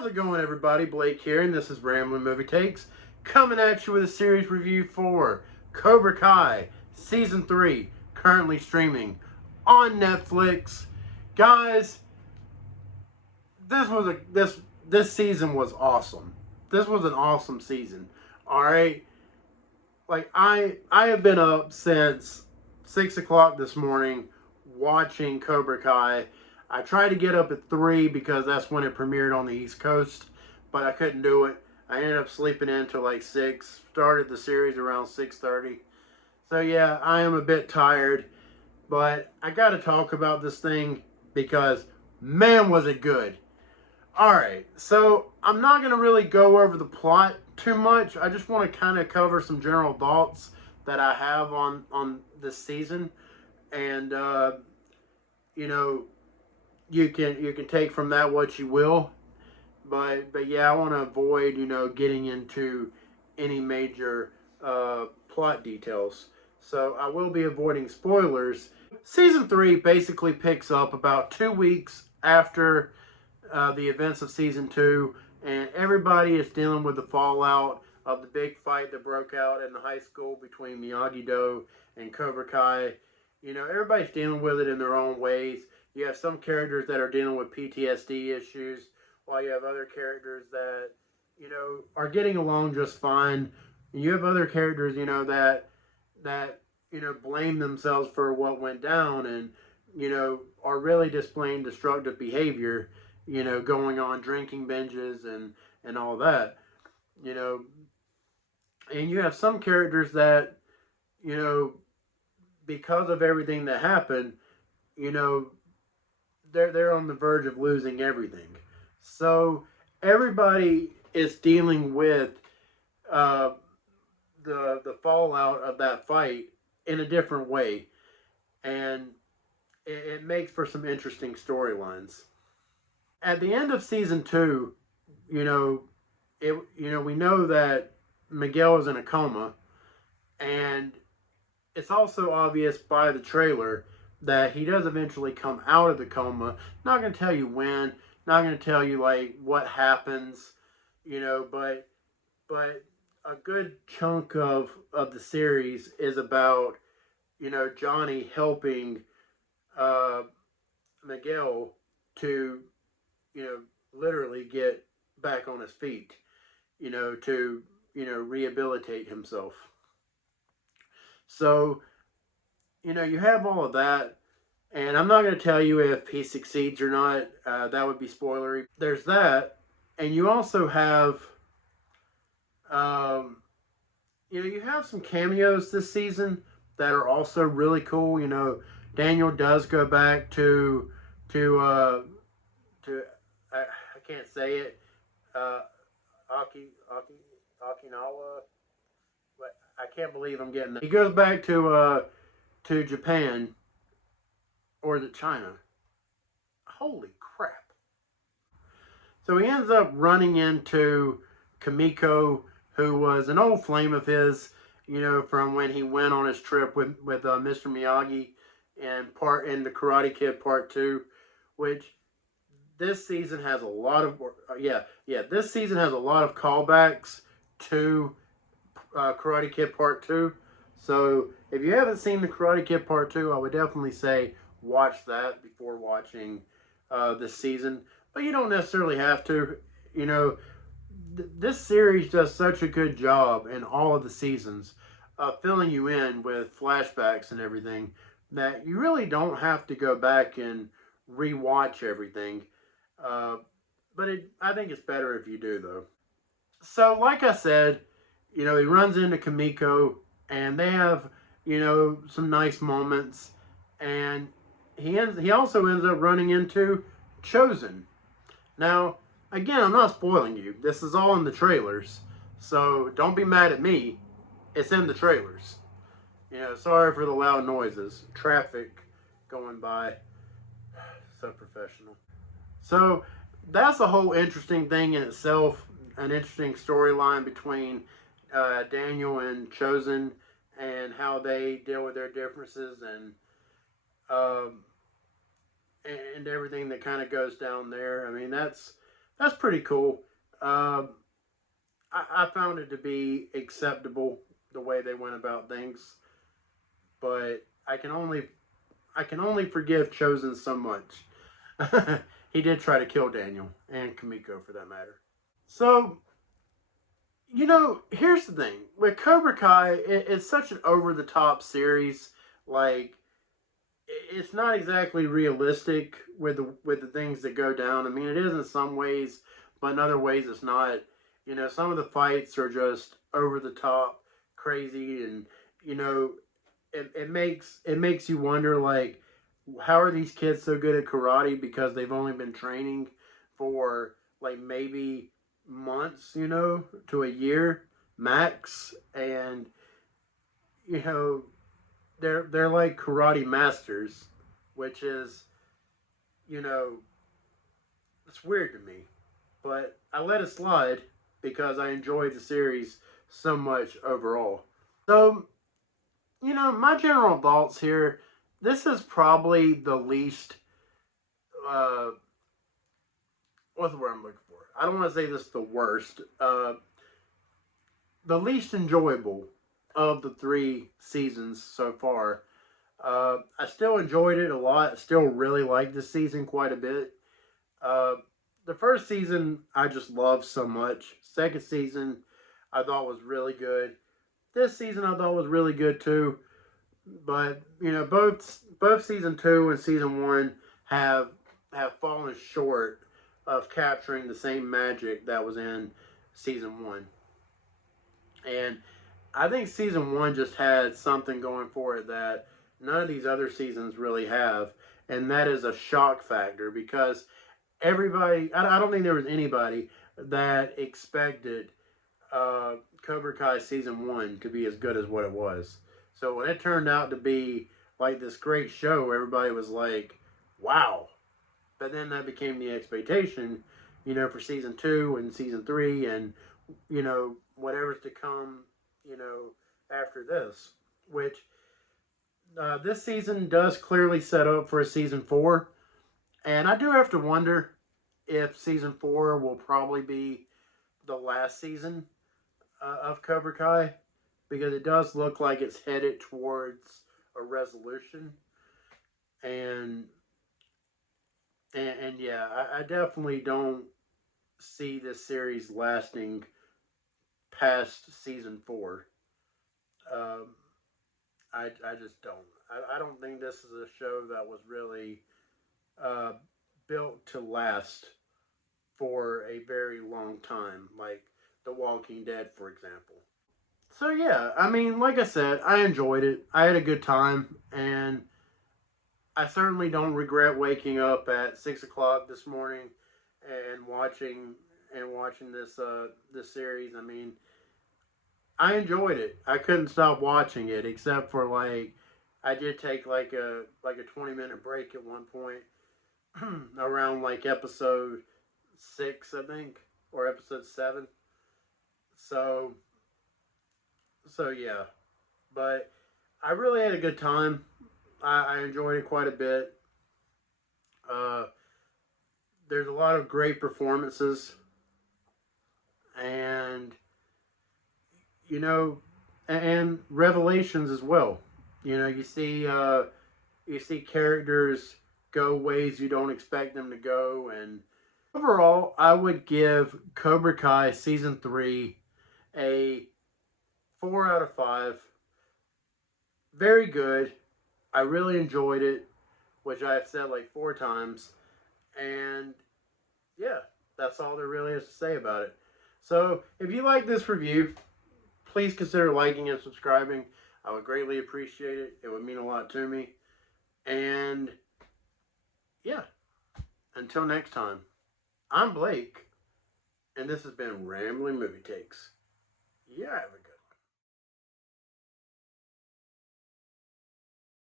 How's it going, everybody? Blake here, and this is Rambling Movie Takes, coming at you with a series review for Cobra Kai Season 3, currently streaming on Netflix. Guys, this season was awesome. This was an awesome season. All right, like I have been up since 6 o'clock this morning watching Cobra Kai. I tried to get up at 3 because that's when it premiered on the East Coast, but I couldn't do it. I ended up sleeping in until like 6. Started the series around 6:30. So yeah, I am a bit tired, but I got to talk about this thing because man was it good. Alright, so I'm not going to really go over the plot too much. I just want to kind of cover some general thoughts that I have on this season. And, you know, you can take from that what you will. But yeah, I want to avoid, getting into any major plot details. So I will be avoiding spoilers. Season 3 basically picks up about 2 weeks after the events of Season 2, and everybody is dealing with the fallout of the big fight that broke out in the high school between Miyagi-Do and Cobra Kai. Everybody's dealing with it in their own ways. You have some characters that are dealing with PTSD issues, while you have other characters that, are getting along just fine. And you have other characters, that blame themselves for what went down and, are really displaying destructive behavior, going on drinking binges and all that, And you have some characters that, because of everything that happened, they're on the verge of losing everything. So everybody is dealing with the fallout of that fight in a different way, and it makes for some interesting storylines. At the end of Season 2, we know that Miguel is in a coma, and it's also obvious by the trailer that he does eventually come out of the coma. Not going to tell you when, not going to tell you like what happens, but a good chunk of the series is about, Johnny helping Miguel to, literally get back on his feet, to, rehabilitate himself. So, you have all of that, and I'm not going to tell you if he succeeds or not. That would be spoilery. There's that, and you also have, you have some cameos this season that are also really cool. Daniel does go back to I can't say it, Okinawa. But I can't believe I'm getting that. He goes back to Japan, or is it China? Holy crap. So he ends up running into Kamiko, who was an old flame of his, from when he went on his trip with Mr. Miyagi in the Karate Kid Part 2, which this season has a lot of this season has a lot of callbacks to Karate Kid Part 2. So if you haven't seen the Karate Kid Part 2, I would definitely say watch that before watching this season. But you don't necessarily have to. This series does such a good job in all of the seasons of filling you in with flashbacks and everything that you really don't have to go back and rewatch everything. But I think it's better if you do, though. So, like I said, he runs into Kamiko, and they have, some nice moments. And he also ends up running into Chosen. Now, again, I'm not spoiling you. This is all in the trailers. So, don't be mad at me. It's in the trailers. Sorry for the loud noises. Traffic going by. So professional. So, that's a whole interesting thing in itself. An interesting storyline between Daniel and Chosen, and how they deal with their differences, and everything that kind of goes down there. I mean, that's that's pretty cool. Um, I found it to be acceptable the way they went about things, but I can only forgive Chosen so much. He did try to kill Daniel and Kamiko for that matter. So, here's the thing with Cobra Kai. It's such an over the top series. Like, it's not exactly realistic with the things that go down. I mean, it is in some ways, but in other ways, it's not. Some of the fights are just over the top, crazy, and you know, it makes you wonder like, how are these kids so good at karate because they've only been training for like maybe months, to a year max, and you know they're like karate masters, which is, you know, it's weird to me. But I let it slide because I enjoyed the series so much overall. So, my general thoughts here. This is probably the least. Uh, what's the word I'm looking for? I don't want to say this is the worst. The least enjoyable of the three seasons so far. I still enjoyed it a lot. I still really like this season quite a bit. Uh, the first season I just loved so much. Second season I thought was really good. This season I thought was really good too. But both season two and season one have fallen short of capturing the same magic that was in season one. And I think season one just had something going for it that none of these other seasons really have, and that is a shock factor because everybody, I don't think there was anybody that expected Cobra Kai season one to be as good as what it was. So when it turned out to be like this great show, everybody was like, wow. But then that became the expectation, for season two and season three and, whatever's to come, after this. Which this season does clearly set up for a season four. And I do have to wonder if season four will probably be the last season of Cobra Kai because it does look like it's headed towards a resolution. And and yeah, I definitely don't see this series lasting past season four. Um, I just don't. I don't think this is a show that was really uh, built to last for a very long time, like The Walking Dead, for example. So yeah, I mean, like I said, I enjoyed it. I had a good time, and I certainly don't regret waking up at 6 o'clock this morning and watching this series. I mean, I enjoyed it. I couldn't stop watching it, except for like I did take like a 20-minute break at one point around like episode 6, I think, or episode 7. So yeah, but I really had a good time. I enjoyed it quite a bit. Uh, there's a lot of great performances, and you know, and revelations as well. You see characters go ways you don't expect them to go, and overall, I would give Cobra Kai season 3 a 4 out of 5. Very good. I really enjoyed it, which I've said like 4 times. And yeah, that's all there really is to say about it. So if you like this review, please consider liking and subscribing. I would greatly appreciate it. It would mean a lot to me. And yeah, until next time, I'm Blake, and this has been Rambling Movie Takes. Yeah, have a good